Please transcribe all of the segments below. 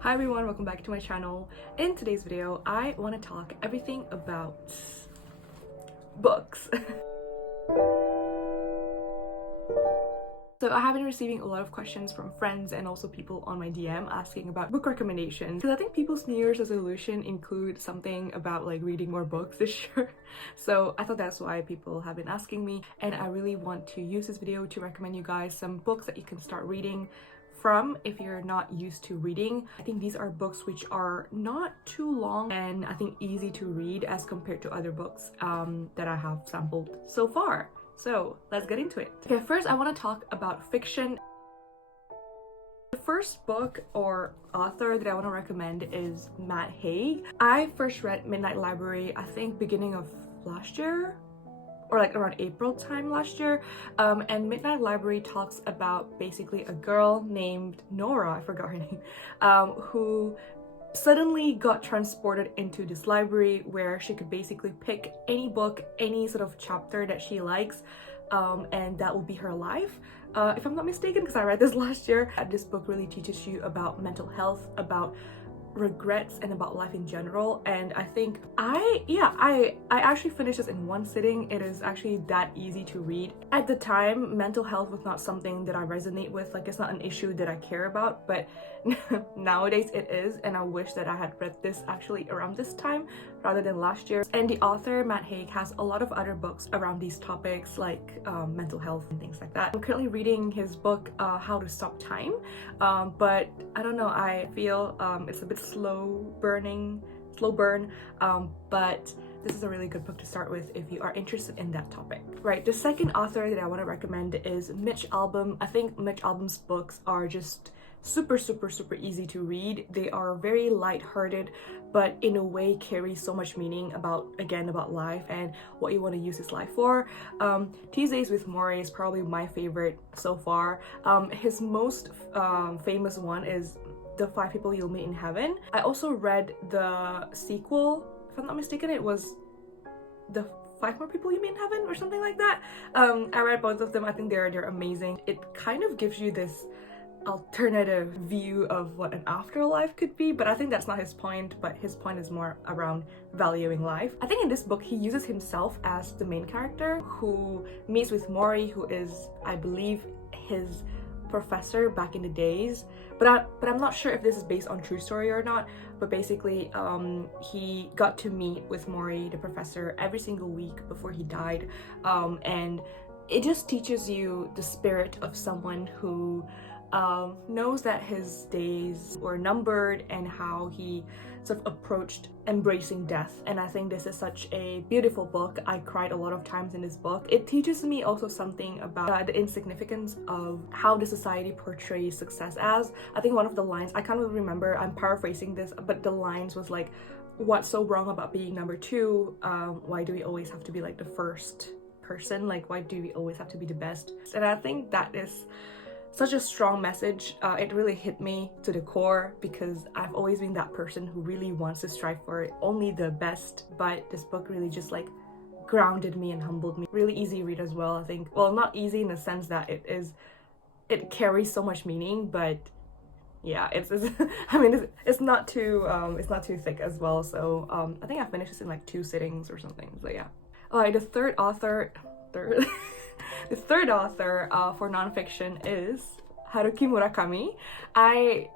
Hi everyone, welcome back to my channel. In today's video, I want to talk everything about books. So I have been receiving a lot of questions from friends and also people on my DM asking about book recommendations, because I think people's New Year's resolution include something about like reading more books this year. So I thought that's why people have been asking me, and I really want to use this video to recommend you guys some books that you can start reading from if you're not used to reading. I think these are books which are not too long and I think easy to read as compared to other books that I have sampled so far. So let's get into it. Okay, first I want to talk about fiction. The first book or author that I want to recommend is Matt Haig. I first read Midnight Library, I think beginning of last year, or like around April time last year, and Midnight Library talks about basically a girl named Nora, I forgot her name, who suddenly got transported into this library where she could basically pick any book, any sort of chapter that she likes, and that will be her life. If I'm not mistaken, because I read this last year. This book really teaches you about mental health, about regrets, and about life in general, and I think I actually finished this in one sitting. It is actually that easy to read. At the time, mental health was not something that I resonate with, like it's not an issue that I care about, but nowadays it is, and I wish that I had read this actually around this time rather than last year. And the author Matt Haig has a lot of other books around these topics like mental health and things like that. I'm currently reading his book How to Stop Time, but I don't know, I feel it's a bit slow burn, but this is a really good book to start with if you are interested in that topic. Right, the second author that I want to recommend is Mitch Albom. I think Mitch Albom's books are just super easy to read. They are very light-hearted, but in a way carry so much meaning about life and what you want to use his life for. Tuesdays with Morrie is probably my favorite so far. His most famous one is The 5 People You'll Meet in Heaven. I also read the sequel, if I'm not mistaken, it was The 5 More People You Meet in Heaven or something like that. I read both of them. I think they're amazing. It kind of gives you this alternative view of what an afterlife could be, but I think that's not his point, but his point is more around valuing life. I think in this book he uses himself as the main character who meets with Morrie, who is, I believe, his professor back in the days, but I'm not sure if this is based on true story or not. But basically he got to meet with Morrie, the professor, every single week before he died, and it just teaches you the spirit of someone who knows that his days were numbered and how he sort of approached embracing death. And I think this is such a beautiful book. I cried a lot of times in this book. It teaches me also something about the insignificance of how the society portrays success as. I think one of the lines, I can't really remember, I'm paraphrasing this, but the lines was like, what's so wrong about being number 2? Why do we always have to be like the first person? Like, why do we always have to be the best? And I think that is such a strong message. It really hit me to the core because I've always been that person who really wants to strive for only the best, but this book really just like grounded me and humbled me. Really easy read as well, I think. Well, not easy in the sense that it carries so much meaning, but yeah, it's I mean, it's not too thick as well. So I think I finished this in like 2 sittings or something. So yeah. Alright, the third author the third author for nonfiction is Haruki Murakami. I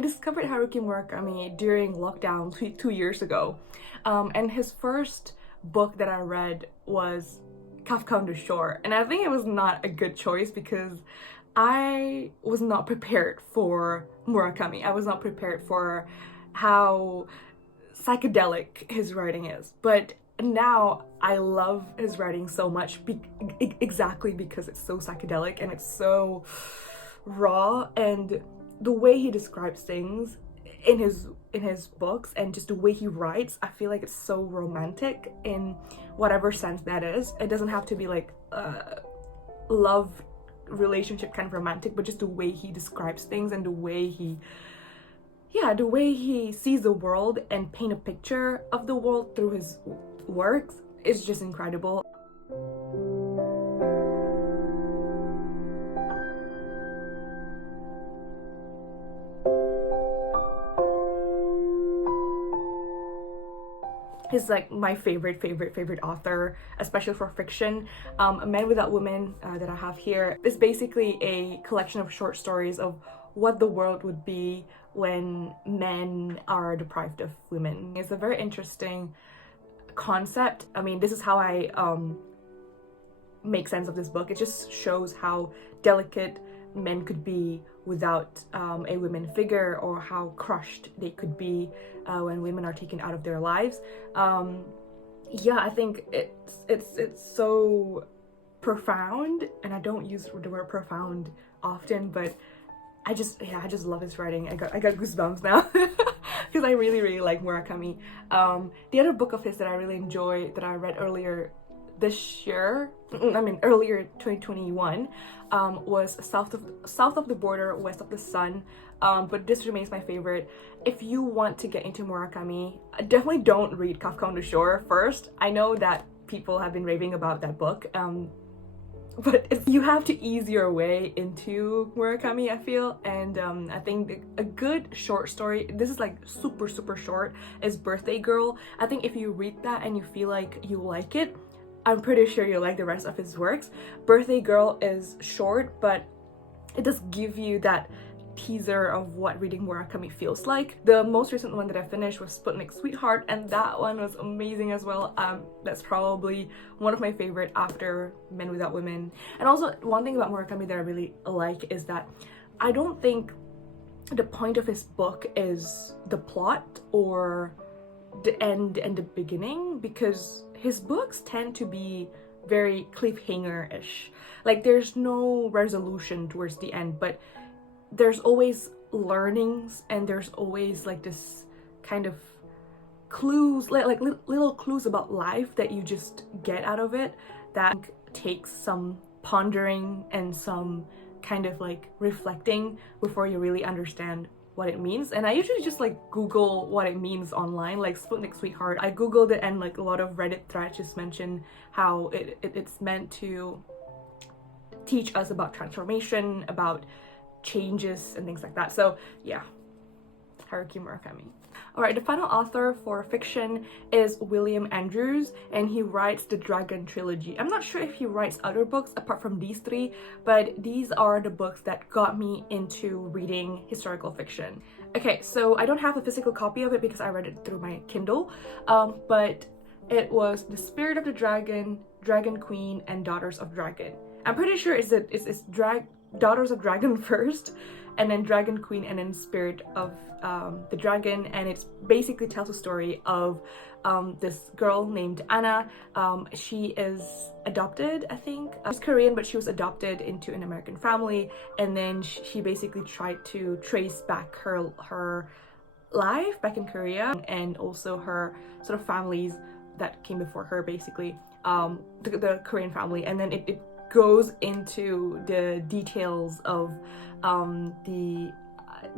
discovered Haruki Murakami during lockdown 2 years ago, and his first book that I read was Kafka on the Shore, and I think it was not a good choice because I was not prepared for Murakami. I was not prepared for how psychedelic his writing is, but now I love his writing so much exactly because it's so psychedelic and it's so raw, and the way he describes things in his books and just the way he writes, I feel like it's so romantic in whatever sense that is. It doesn't have to be like love relationship kind of romantic, but just the way he describes things and the way he sees the world and paint a picture of the world through his works is just incredible. He's like my favorite author, especially for fiction. Men Without Women that I have here is basically a collection of short stories of what the world would be when men are deprived of women. It's a very interesting concept. I mean, this is how I make sense of this book. It just shows how delicate men could be without a women figure, or how crushed they could be when women are taken out of their lives. Yeah, I think it's so profound, and I don't use the word profound often, but I just love his writing. I got goosebumps now because I really like Murakami. The other book of his that I really enjoy, that I read earlier this year, earlier 2021, was South of the Border, West of the Sun. But this remains my favorite. If you want to get into Murakami, definitely don't read Kafka on the Shore first. I know that people have been raving about that book, but you have to ease your way into Murakami, I feel. And I think a good short story, this is like super short, is Birthday Girl. I think if you read that and you feel like you like it, I'm pretty sure you'll like the rest of his works. Birthday Girl is short, but it does give you that teaser of what reading Murakami feels like. The most recent one that I finished was Sputnik Sweetheart, and that one was amazing as well. That's probably one of my favorite after Men Without Women. And also, one thing about Murakami that I really like is that I don't think the point of his book is the plot or the end and the beginning, because his books tend to be very cliffhanger-ish. Like, there's no resolution towards the end, but there's always learnings, and there's always like this kind of clues, like little clues about life that you just get out of it, that takes some pondering and some kind of like reflecting before you really understand what it means. And I usually just like Google what it means online, like Sputnik Sweetheart. I googled it, and like a lot of Reddit threads just mention how it's meant to teach us about transformation, about changes and things like that. So yeah, Haruki Murakami. Alright, the final author for fiction is William Andrews, and he writes the Dragon trilogy. I'm not sure if he writes other books apart from these three, but these are the books that got me into reading historical fiction. Okay, so I don't have a physical copy of it because I read it through my Kindle, but it was The Spirit of the Dragon, Dragon Queen, and Daughters of Dragon. I'm pretty sure it's Daughters of Dragon first, and then Dragon Queen, and then Spirit of the Dragon. And it basically tells a story of this girl named Anna. She is adopted, I think. She's Korean, but she was adopted into an American family, and then she basically tried to trace back her life back in Korea, and also her sort of families that came before her, basically the Korean family. And then it goes into the details of the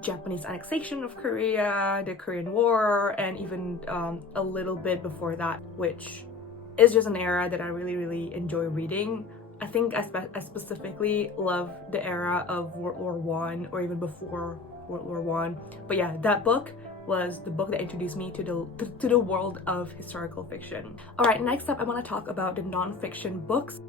Japanese annexation of Korea, the Korean War, and even a little bit before that, which is just an era that I really enjoy reading. I think I specifically love the era of World War One, or even before World War One. But yeah, that book was the book that introduced me to the world of historical fiction. Alright, next up I want to talk about the non-fiction books.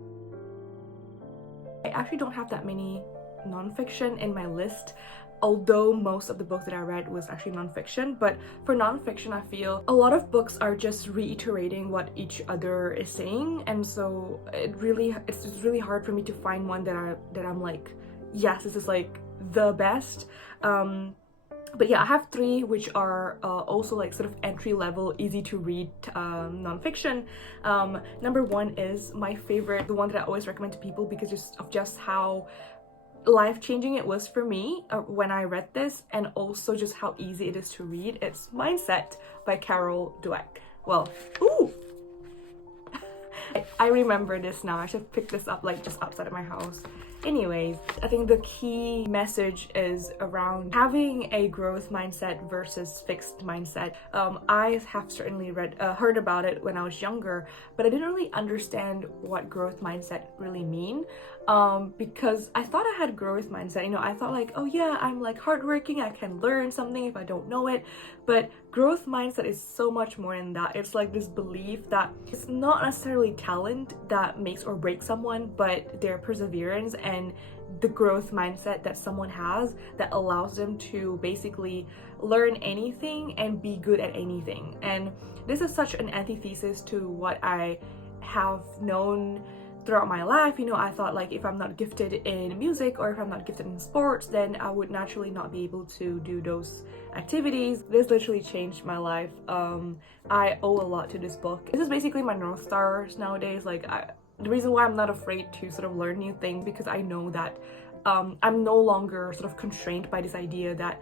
I actually don't have that many non-fiction in my list, although most of the books that I read was actually non-fiction. But for non-fiction, I feel a lot of books are just reiterating what each other is saying, and so it's just really hard for me to find one that I'm like, yes, this is like the best. But yeah, I have three which are also like sort of entry-level, easy to read non-fiction. Number one is my favorite, the one that I always recommend to people because of just how life-changing it was for me when I read this, and also just how easy it is to read. It's Mindset by Carol Dweck. Well, ooh! I remember this now. I should pick this up like just outside of my house. Anyways, I think the key message is around having a growth mindset versus fixed mindset. I have certainly heard about it when I was younger, but I didn't really understand what growth mindset really mean. because I thought I had growth mindset. You know, I thought like, oh yeah, I'm like hardworking, I can learn something if I don't know it. But growth mindset is so much more than that. It's like this belief that it's not necessarily talent that makes or breaks someone, but their perseverance and the growth mindset that someone has that allows them to basically learn anything and be good at anything. And this is such an antithesis to what I have known throughout my life. You know, I thought like if I'm not gifted in music or if I'm not gifted in sports, then I would naturally not be able to do those activities. This literally changed my life. I owe a lot to this book. This is basically my North Stars nowadays. Like the reason why I'm not afraid to sort of learn new things, because I know that I'm no longer sort of constrained by this idea that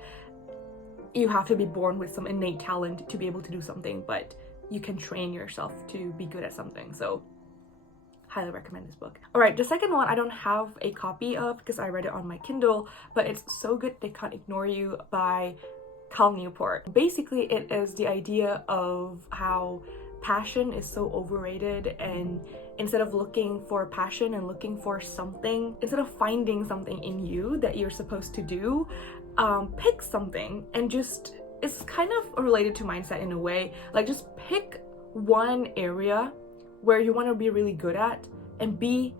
you have to be born with some innate talent to be able to do something, but you can train yourself to be good at something. So highly recommend this book. All right, the second one I don't have a copy of because I read it on my Kindle, but it's So Good They Can't Ignore You by Cal Newport. Basically, it is the idea of how passion is so overrated, and instead of looking for passion and looking for something, instead of finding something in you that you're supposed to do, pick something and just, it's kind of related to mindset in a way. Like just pick one area where you want to be really good at and be,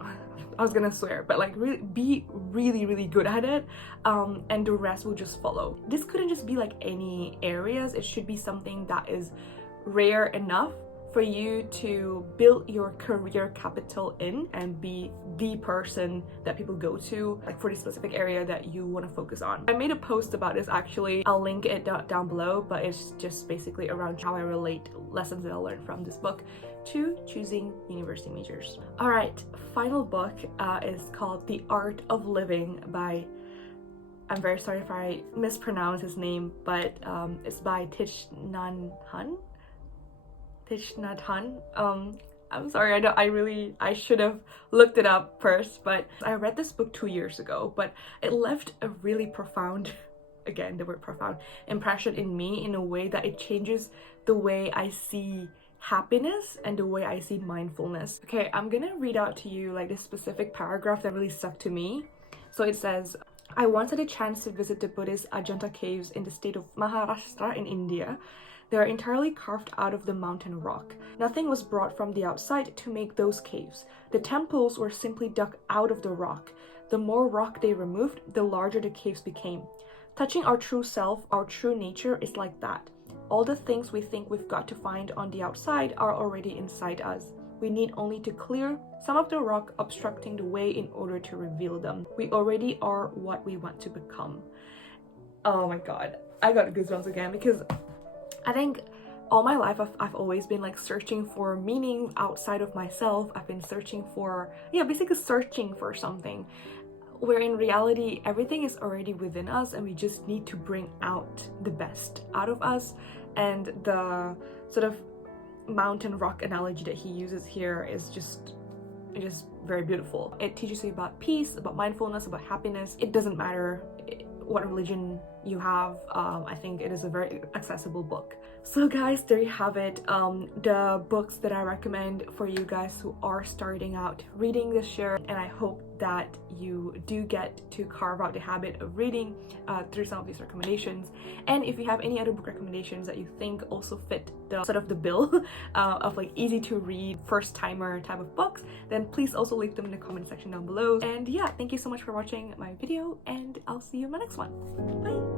I was gonna swear, but like be really good at it, and the rest will just follow. This couldn't just be like any areas. It should be something that is rare enough for you to build your career capital in and be the person that people go to, like for the specific area that you want to focus on. I made a post about this actually. I'll link it down below, but it's just basically around how I relate lessons that I learned from this book to choosing university majors. All right, final book is called The Art of Living by, I'm very sorry if I mispronounce his name, but it's by Thich Nhat Hanh. I'm sorry, I should have looked it up first, but I read this book 2 years ago, but it left a really profound, again the word profound, impression in me in a way that it changes the way I see happiness and the way I see mindfulness. Okay, I'm gonna read out to you like this specific paragraph that really stuck to me. So it says, I once had a chance to visit the Buddhist Ajanta caves in the state of Maharashtra in India. They are entirely carved out of the mountain rock. Nothing was brought from the outside to make those caves. The temples were simply dug out of the rock. The more rock they removed, the larger the caves became. Touching our true self, our true nature is like that. All the things we think we've got to find on the outside are already inside us. We need only to clear some of the rock obstructing the way in order to reveal them. We already are what we want to become. Oh my god, I got goosebumps again, because I think all my life I've always been like searching for meaning outside of myself. I've been searching for, basically searching for something, where in reality everything is already within us and we just need to bring out the best out of us. And the sort of mountain rock analogy that he uses here is just very beautiful. It teaches you about peace, about mindfulness, about happiness. It doesn't matter what religion you have. I think it is a very accessible book. So guys, there you have it, the books that I recommend for you guys who are starting out reading this year, and I hope that you do get to carve out the habit of reading through some of these recommendations. And if you have any other book recommendations that you think also fit the sort of the bill of like easy to read first timer type of books, then please also leave them in the comment section down below. And yeah, thank you so much for watching my video, and I'll see you in my next one. Bye.